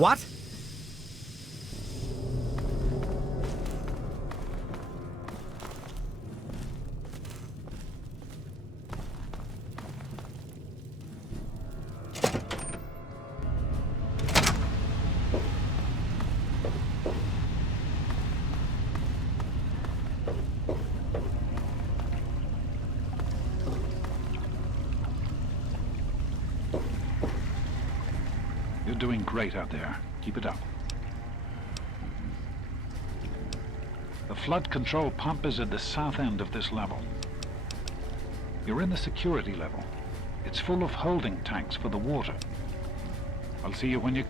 What? You're doing great out there. Keep it up. The flood control pump is at the south end of this level. You're in the security level. It's full of holding tanks for the water. I'll see you when you...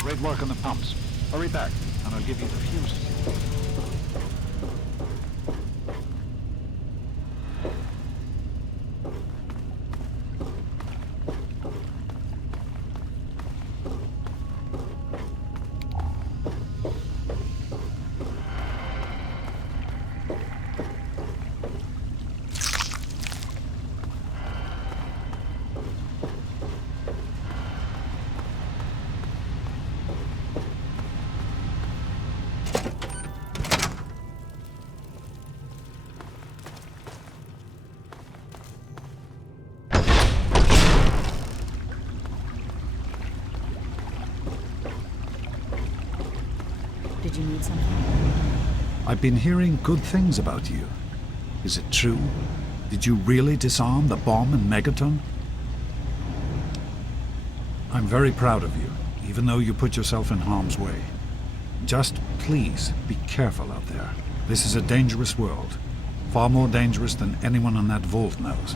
Great work on the pumps. Hurry back, and I'll give you the fuses. Did you need something? I've been hearing good things about you. Is it true? Did you really disarm the bomb in Megaton? I'm very proud of you, even though you put yourself in harm's way. Just please be careful out there. This is a dangerous world. Far more dangerous than anyone in that vault knows.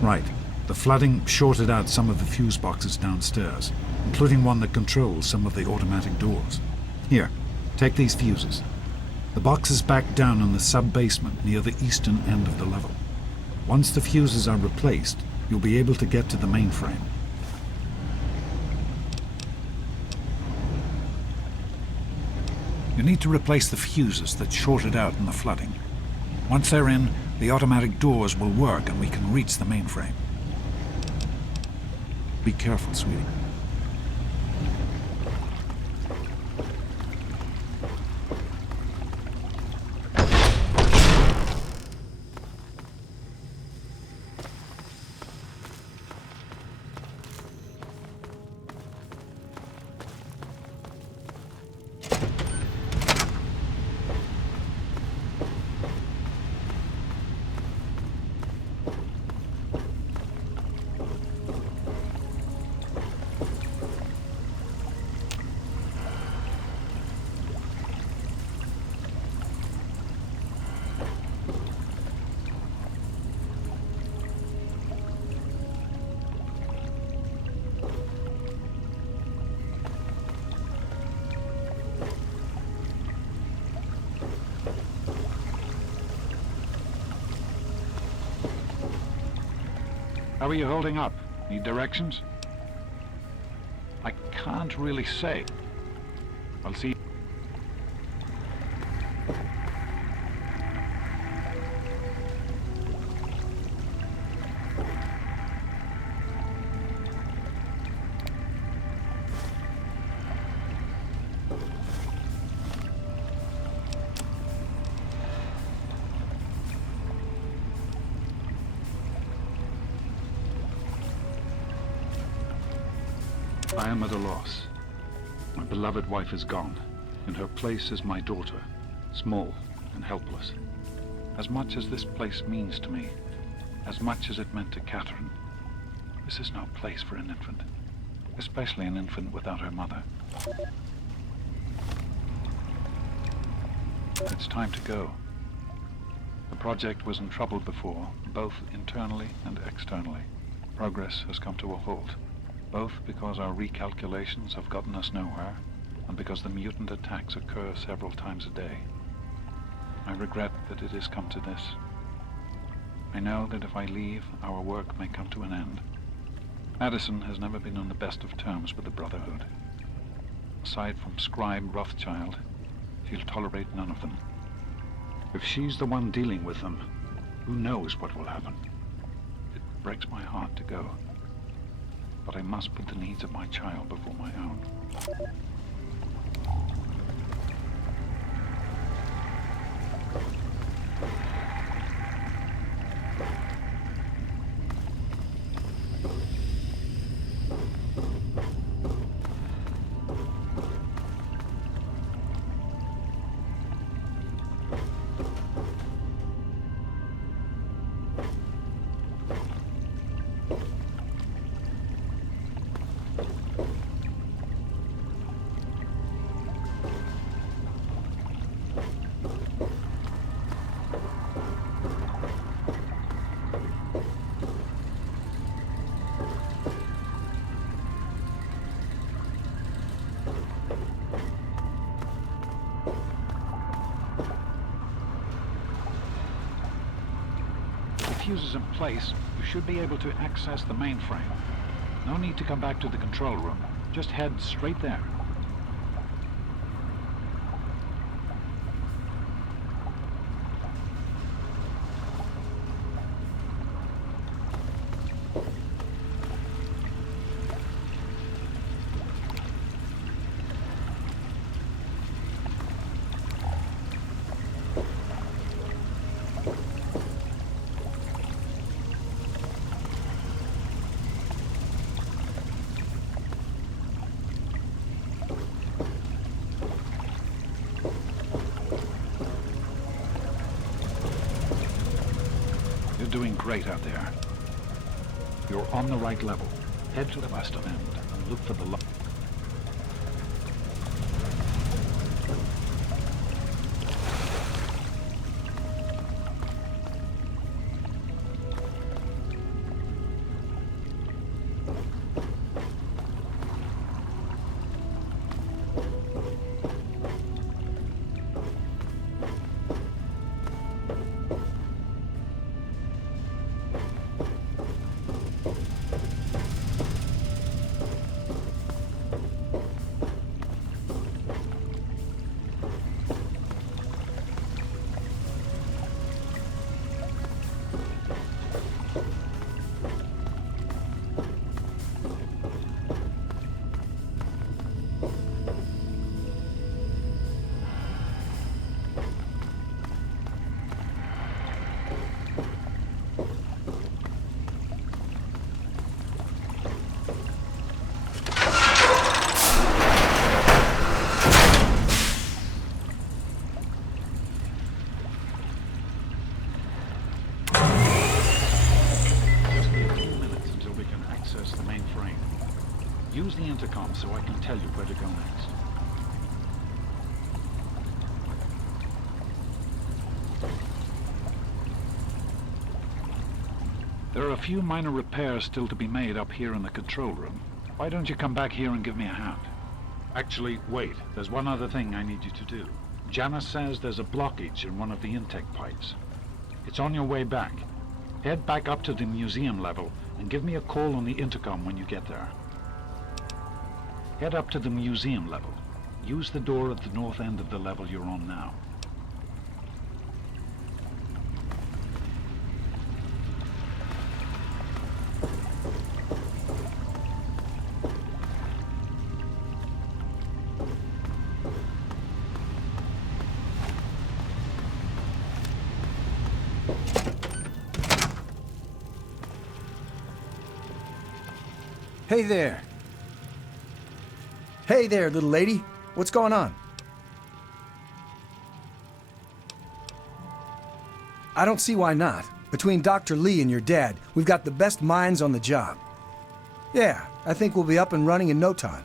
Right. The flooding shorted out some of the fuse boxes downstairs, including one that controls some of the automatic doors. Here, take these fuses. The box is back down in the sub-basement near the eastern end of the level. Once the fuses are replaced, you'll be able to get to the mainframe. You need to replace the fuses that shorted out in the flooding. Once they're in, the automatic doors will work and we can reach the mainframe. Be careful, sweetie. How are you holding up? Need directions? I can't really say. I'll see. I am at a loss. My beloved wife is gone. In her place is my daughter, small and helpless. As much as this place means to me, as much as it meant to Catherine, this is no place for an infant, especially an infant without her mother. It's time to go. The project was in trouble before, both internally and externally. Progress has come to a halt. both because our recalculations have gotten us nowhere, and because the mutant attacks occur several times a day. I regret that it has come to this. I know that if I leave, our work may come to an end. Addison has never been on the best of terms with the Brotherhood. Aside from Scribe Rothschild, she'll tolerate none of them. If she's the one dealing with them, who knows what will happen? It breaks my heart to go, but I must put the needs of my child before my own. Fuses in place, you should be able to access the mainframe. No need to come back to the control room. Just head straight there. You're doing great out there. You're on the right level. Head to the western end and look for the lock. Use the intercom so I can tell you where to go next. There are a few minor repairs still to be made up here in the control room. Why don't you come back here and give me a hand? Actually, wait. There's one other thing I need you to do. Janice says there's a blockage in one of the intake pipes. It's on your way back. Head back up to the museum level and give me a call on the intercom when you get there. Head up to the museum level. Use the door at the north end of the level you're on now. Hey there. Hey there, little lady. What's going on? I don't see why not. Between Dr. Lee and your dad, we've got the best minds on the job. Yeah, I think we'll be up and running in no time.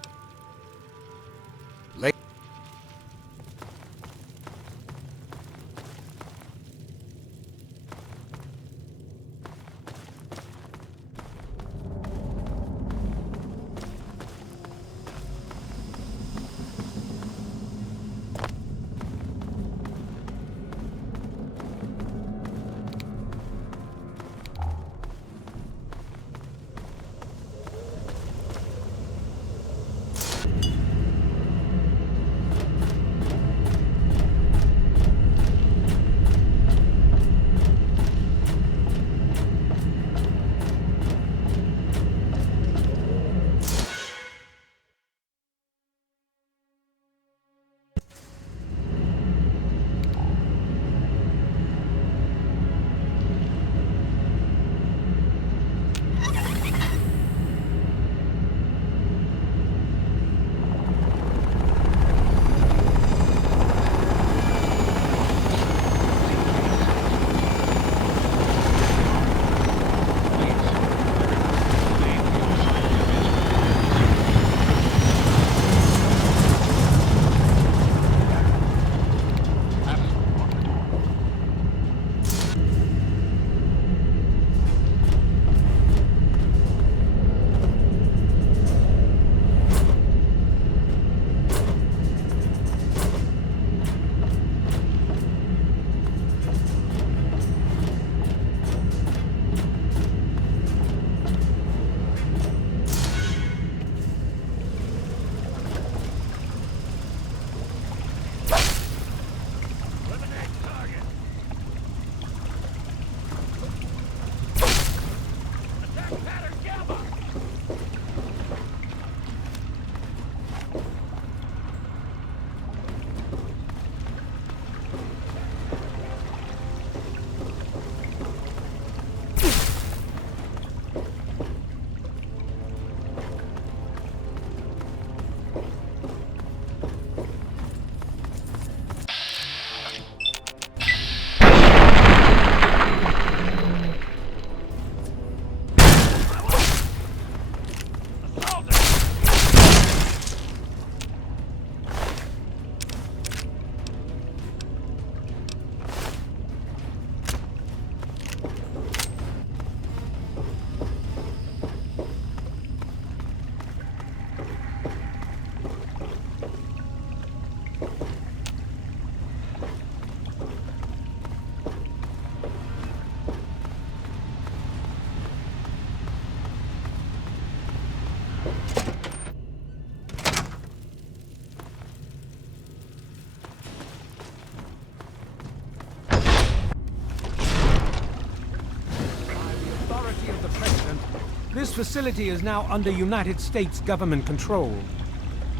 This facility is now under United States government control.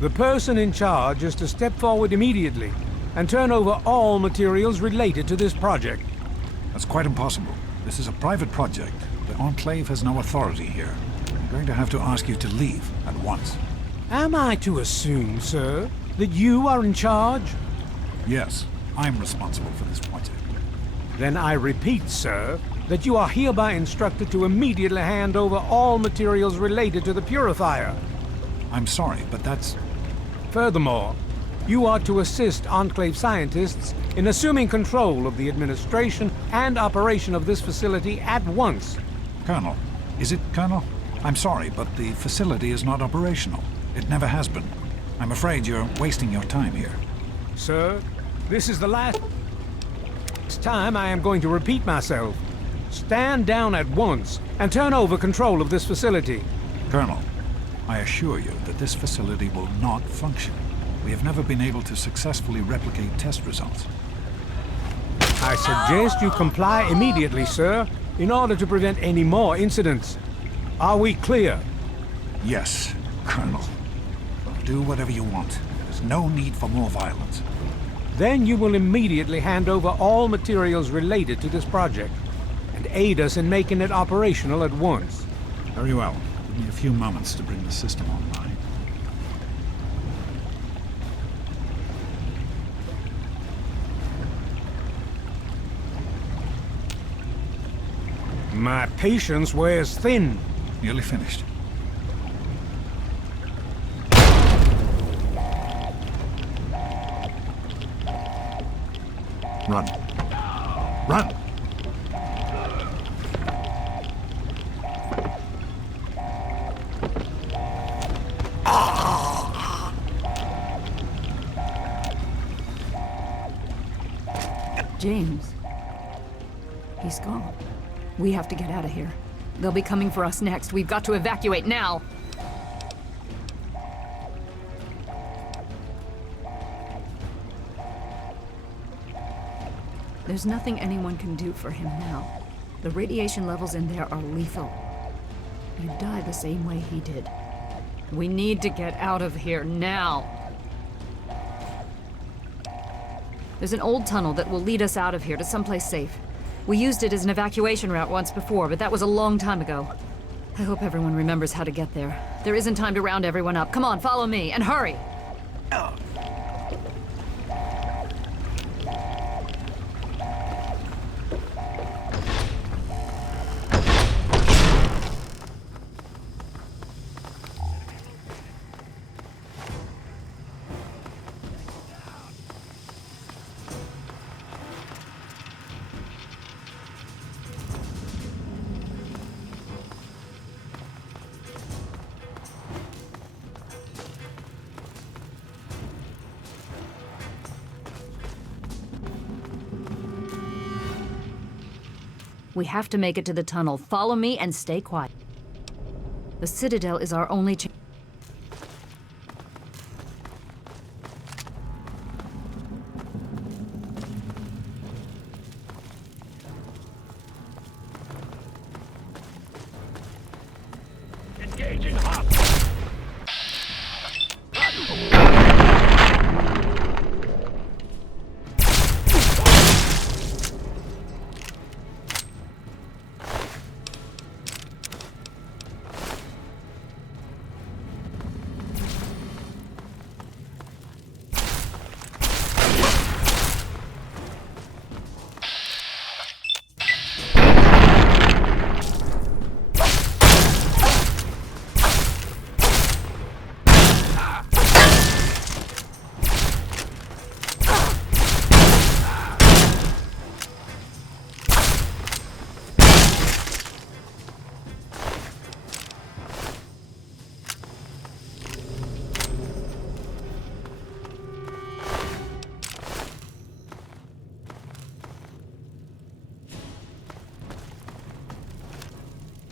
The person in charge is to step forward immediately and turn over all materials related to this project. That's quite impossible. This is a private project. The Enclave has no authority here. I'm going to have to ask you to leave at once. Am I to assume, sir, that you are in charge? Yes, I'm responsible for this project. Then I repeat, sir, that you are hereby instructed to immediately hand over all materials related to the purifier. I'm sorry, but that's... Furthermore, you are to assist Enclave scientists in assuming control of the administration and operation of this facility at once. Colonel. Is it, Colonel? I'm sorry, but the facility is not operational. It never has been. I'm afraid you're wasting your time here. Sir, this is the last time I am going to repeat myself. Stand down at once and turn over control of this facility. Colonel, I assure you that this facility will not function. We have never been able to successfully replicate test results. I suggest you comply immediately, sir, in order to prevent any more incidents. Are we clear? Yes, Colonel. Do whatever you want. There's no need for more violence. Then you will immediately hand over all materials related to this project and aid us in making it operational at once. Very well. Give me a few moments to bring the system online. My patience wears thin. Nearly finished. Run. Run! James. He's gone. We have to get out of here. They'll be coming for us next. We've got to evacuate now. There's nothing anyone can do for him now. The radiation levels in there are lethal. You'd die the same way he did. We need to get out of here now. There's an old tunnel that will lead us out of here to someplace safe. We used it as an evacuation route once before, but that was a long time ago. I hope everyone remembers how to get there. There isn't time to round everyone up. Come on, follow me, and hurry! We have to make it to the tunnel. Follow me and stay quiet. The Citadel is our only chance. Engaging hop!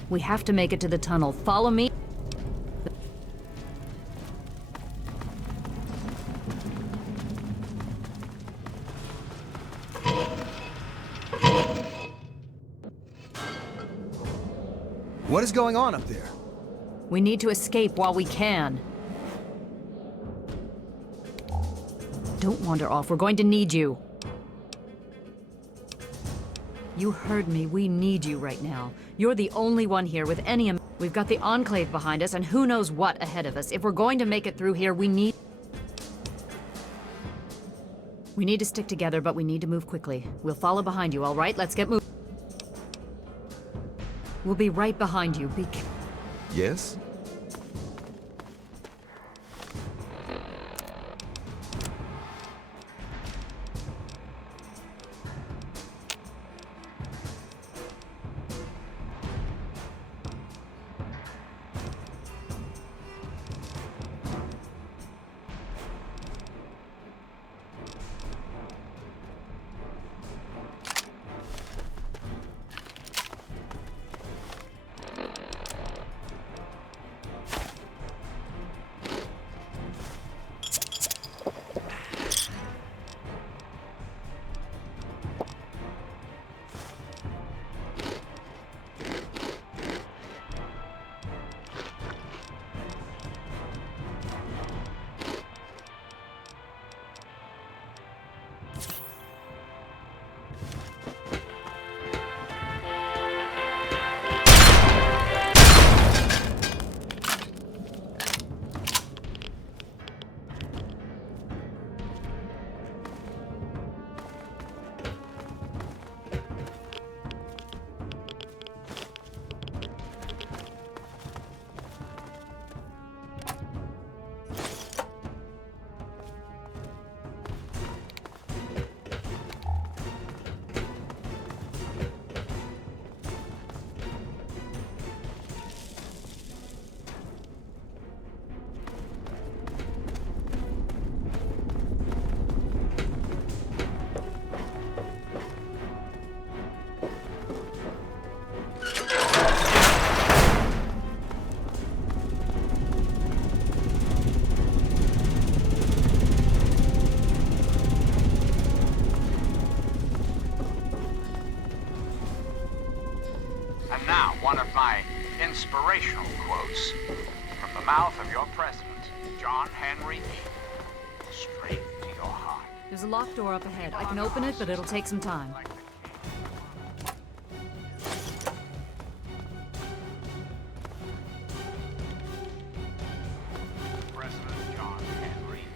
We have to make it to the tunnel. Follow me. What is going on up there? We need to escape while we can. Don't wander off. We're going to need you. You heard me. We need you right now. You're the only one here with any... We've got the Enclave behind us, and who knows what ahead of us. If we're going to make it through here, we need to stick together, but we need to move quickly. We'll follow behind you, all right? Let's get moving. We'll be right behind you. Yes? And now, one of my inspirational quotes from the mouth of your president, John Henry Lee. Straight to your heart. There's a locked door up ahead. I can open it, but it'll take some time. President John Henry Lee.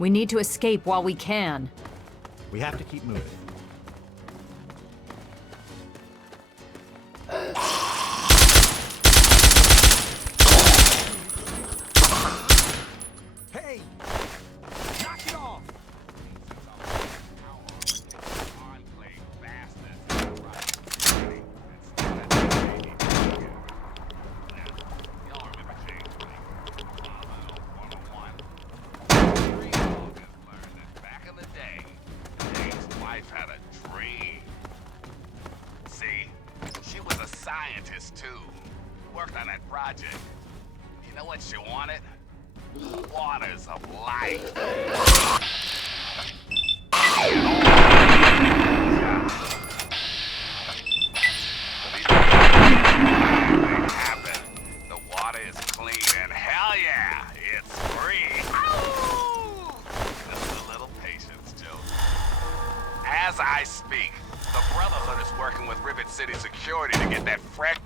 We need to escape while we can. We have to keep moving. Hey! Knock it off! Had a dream. See, she was a scientist too. Worked on that project. You know what she wanted? Waters of life. Happen. The water is clean and hell yeah, it's free. Ow! Just a little patience, Joe. As I speak, the Brotherhood is working with Rivet City Security to get that fresh...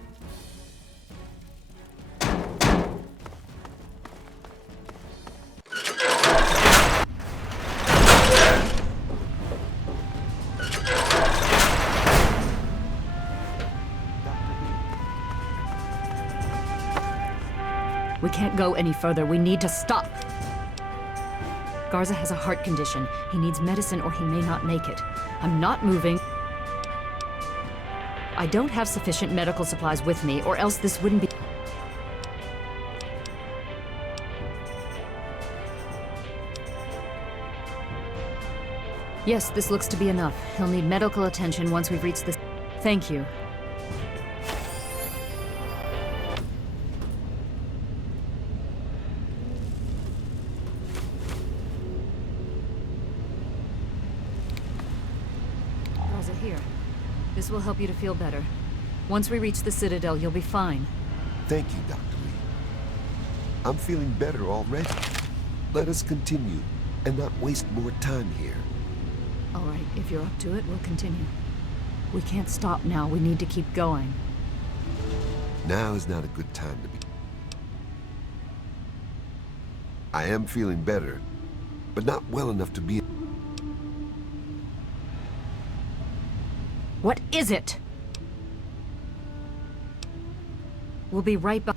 We can't go any further. We need to stop. Garza has a heart condition. He needs medicine or he may not make it. I'm not moving. I don't have sufficient medical supplies with me, or else this wouldn't be... Yes, this looks to be enough. He'll need medical attention once we've reached the... Thank you. Garza, here. This will help you to feel better. Once we reach the Citadel, you'll be fine. Thank you, Dr. Lee. I'm feeling better already. Let us continue and not waste more time here. All right, if you're up to it, we'll continue. We can't stop now. We need to keep going. Now is not a good time to be. I am feeling better, but not well enough to be... What is it? We'll be right back.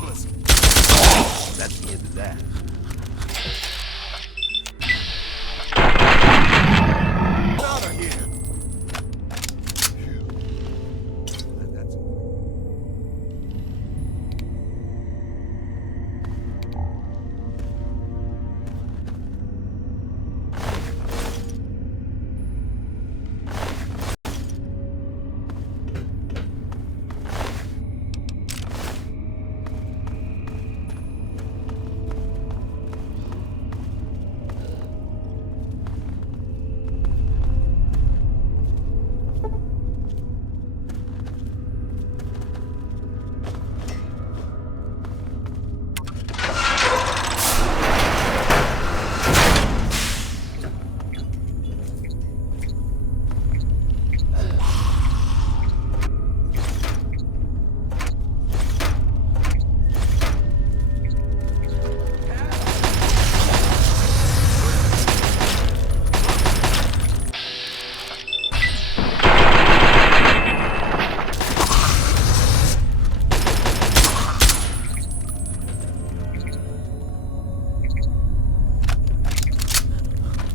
useless. That's the end of that. Out of here. Phew. That's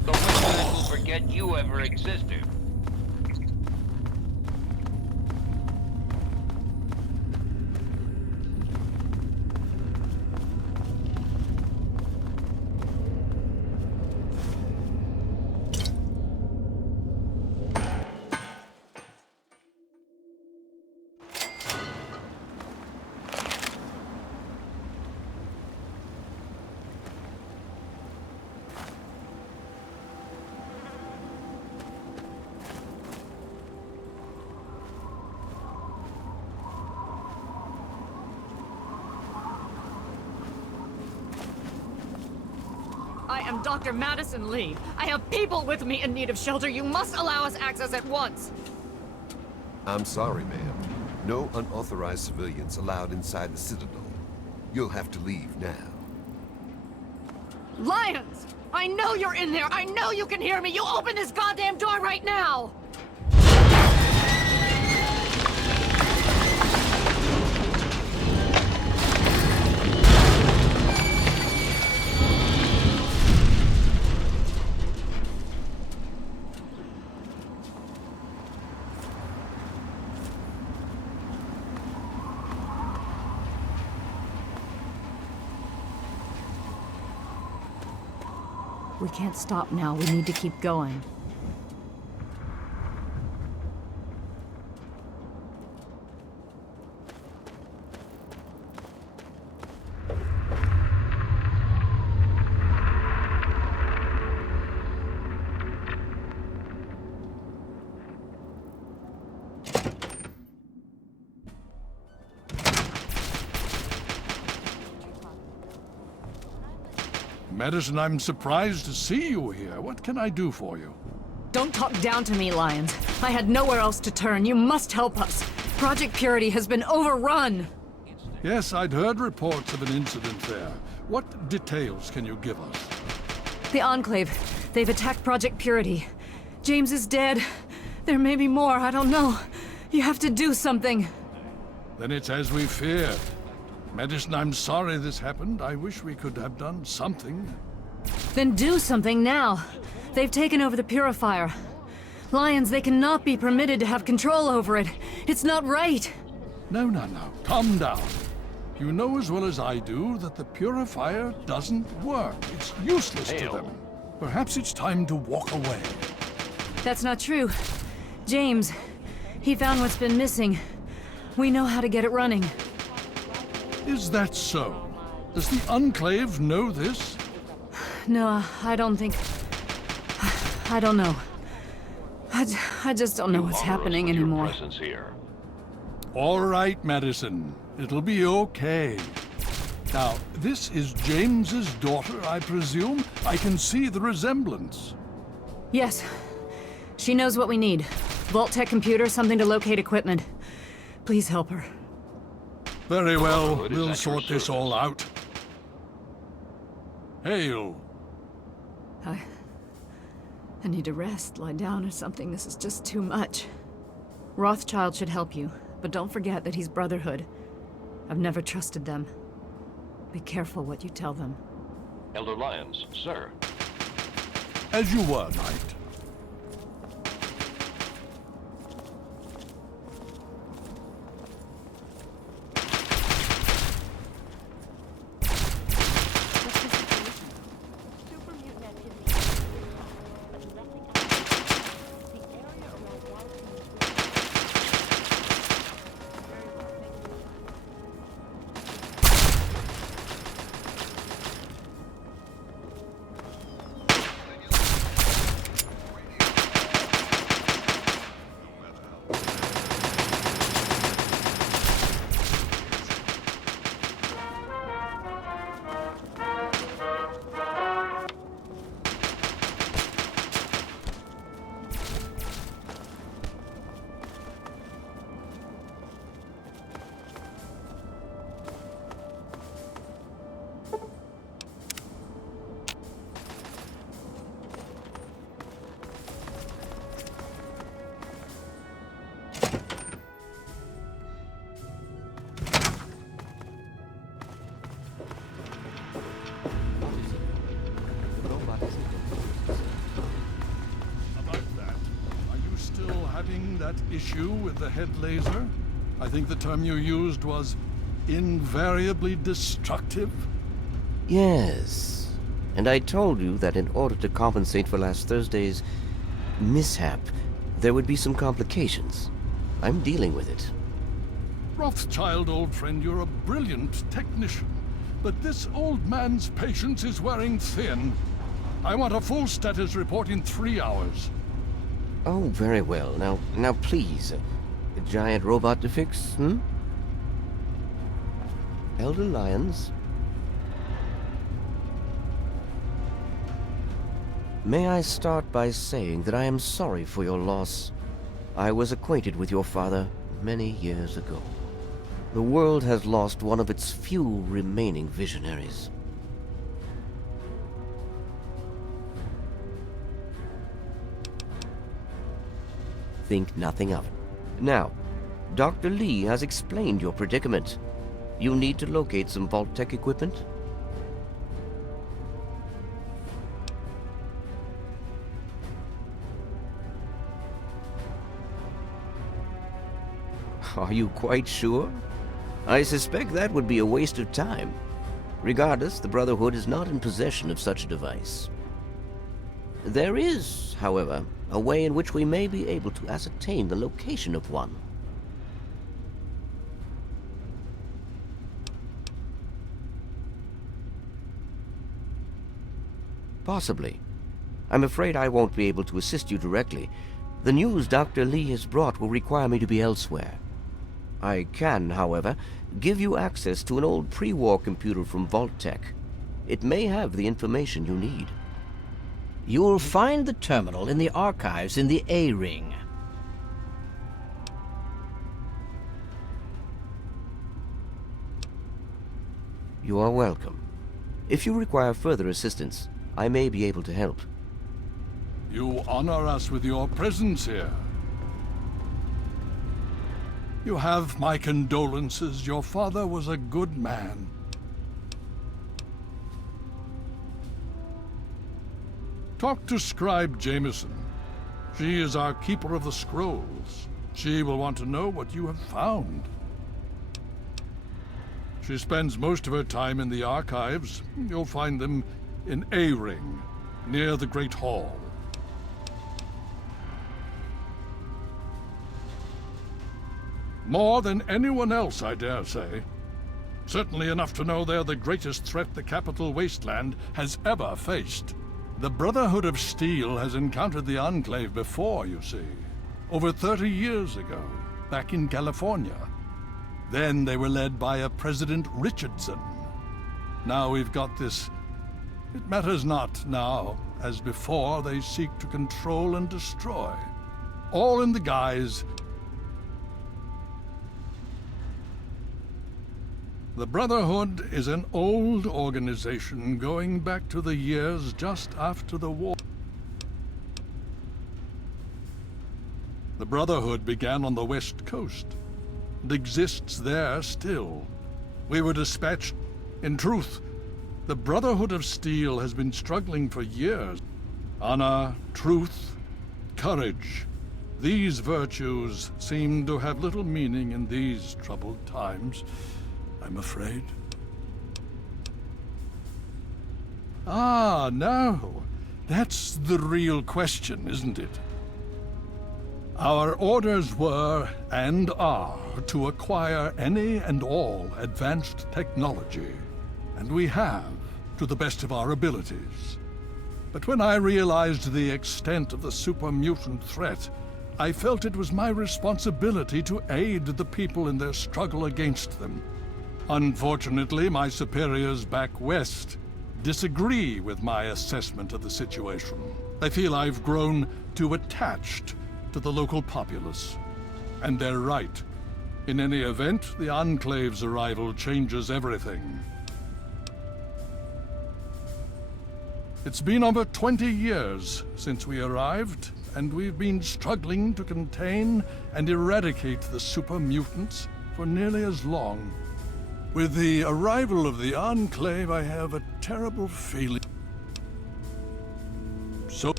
The Wizards will forget you ever existed. I am Dr. Madison Lee. I have people with me in need of shelter. You must allow us access at once. I'm sorry, ma'am. No unauthorized civilians allowed inside the Citadel. You'll have to leave now. Lions! I know you're in there! I know you can hear me! You open this goddamn door right now! We can't stop now. We need to keep going. Madison, I'm surprised to see you here. What can I do for you? Don't talk down to me, Lions. I had nowhere else to turn. You must help us. Project Purity has been overrun. Yes, I'd heard reports of an incident there. What details can you give us? The Enclave. They've attacked Project Purity. James is dead. There may be more. I don't know. You have to do something. Then it's as we feared. Madison, I'm sorry this happened. I wish we could have done something. Then do something now. They've taken over the Purifier. Lions, they cannot be permitted to have control over it. It's not right. No. Calm down. You know as well as I do that the Purifier doesn't work. It's useless to them. Perhaps it's time to walk away. That's not true. James, he found what's been missing. We know how to get it running. Is that so? Does the Enclave know this? No, I don't think... I don't know. I just don't know what's happening anymore. All right, Madison. It'll be okay. Now, this is James's daughter, I presume? I can see the resemblance. Yes. She knows what we need. Vault-Tec computer, something to locate equipment. Please help her. Very well. We'll sort this all out. Hail. I need to rest, lie down or something. This is just too much. Rothschild should help you, but don't forget that he's Brotherhood. I've never trusted them. Be careful what you tell them. Elder Lyons, sir. As you were, Knight. That issue with the head laser? I think the term you used was invariably destructive? Yes. And I told you that in order to compensate for last Thursday's mishap, there would be some complications. I'm dealing with it. Rothschild, old friend, you're a brilliant technician. But this old man's patience is wearing thin. I want a full status report in 3 hours. Oh, very well. Now please. A giant robot to fix, Elder Lyons? May I start by saying that I am sorry for your loss. I was acquainted with your father many years ago. The world has lost one of its few remaining visionaries. Think nothing of it. Now, Dr. Lee has explained your predicament. You need to locate some Vault-Tec equipment? Are you quite sure? I suspect that would be a waste of time. Regardless, the Brotherhood is not in possession of such a device. There is, however, a way in which we may be able to ascertain the location of one. Possibly. I'm afraid I won't be able to assist you directly. The news Dr. Lee has brought will require me to be elsewhere. I can, however, give you access to an old pre-war computer from Vault-Tec. It may have the information you need. You'll find the terminal in the archives in the A-Ring. You are welcome. If you require further assistance, I may be able to help. You honor us with your presence here. You have my condolences. Your father was a good man. Talk to Scribe Jameson. She is our keeper of the scrolls. She will want to know what you have found. She spends most of her time in the archives. You'll find them in A-Ring, near the Great Hall. More than anyone else, I dare say. Certainly enough to know they're the greatest threat the Capital Wasteland has ever faced. The Brotherhood of Steel has encountered the Enclave before, you see. Over 30 years ago, back in California. Then they were led by a President Richardson. Now we've got this. It matters not now. As before, they seek to control and destroy. All in the guise. The Brotherhood is an old organization going back to the years just after the war. The Brotherhood began on the West Coast and exists there still. We were dispatched In truth, the Brotherhood of Steel has been struggling for years. Honor, truth, courage. These virtues seem to have little meaning in these troubled times, I'm afraid. Ah, no. That's the real question, isn't it? Our orders were, and are, to acquire any and all advanced technology. And we have, to the best of our abilities. But when I realized the extent of the super mutant threat, I felt it was my responsibility to aid the people in their struggle against them. Unfortunately, my superiors back west disagree with my assessment of the situation. They feel I've grown too attached to the local populace. And they're right. In any event, the Enclave's arrival changes everything. It's been over 20 years since we arrived, and we've been struggling to contain and eradicate the super mutants for nearly as long. With the arrival of the Enclave, I have a terrible feeling. So,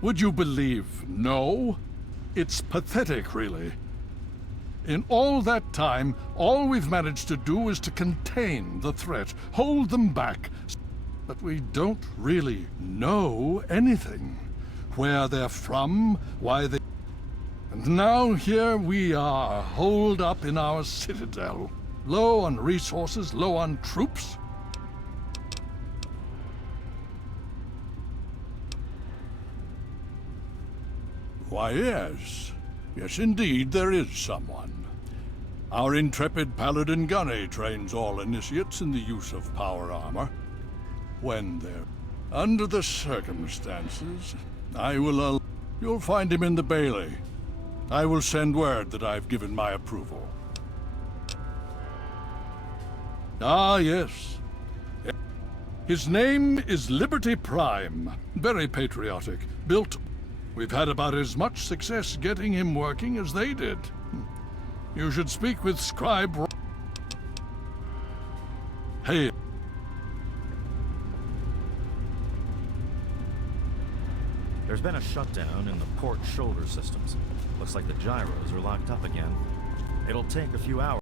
would you believe no? It's pathetic, really. In all that time, all we've managed to do is to contain the threat, hold them back. But we don't really know anything. Where they're from, why they... And now here we are, holed up in our citadel. Low on resources, low on troops. Why, yes. Yes, indeed, there is someone. Our intrepid Paladin Gunny trains all initiates in the use of power armor. When they're under the circumstances, I will you'll find him in the Bailey. I will send word that I've given my approval. Ah, yes. His name is Liberty Prime. Very patriotic. Built... We've had about as much success getting him working as they did. You should speak with Scribe... Hey... There's been a shutdown in the port shoulder systems. Looks like the gyros are locked up again. It'll take a few hours.